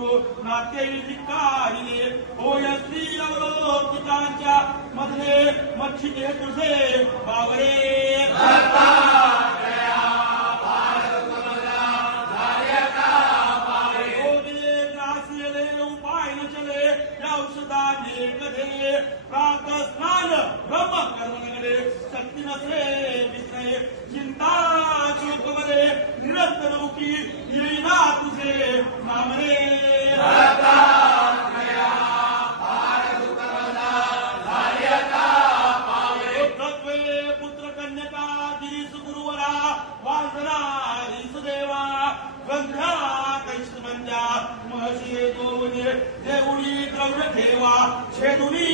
गुरु नाते धिक्कारिले होय श्री अवलोकितांच्या मधले मच्छिते तुझे बावरे प्रातः स्नान ब्रह्म कर्मनगरे शक्ती नसरे विसरे चिंता चोकमरे निरंतर मुखी येईना तुझे नामरे पुत्र कन्यका गिरीश गुरुवरा वासना देवा गंध्या कैष्णवंद्या महर्षी दोने देऊळी द्रव्य ठेवा छेदुनी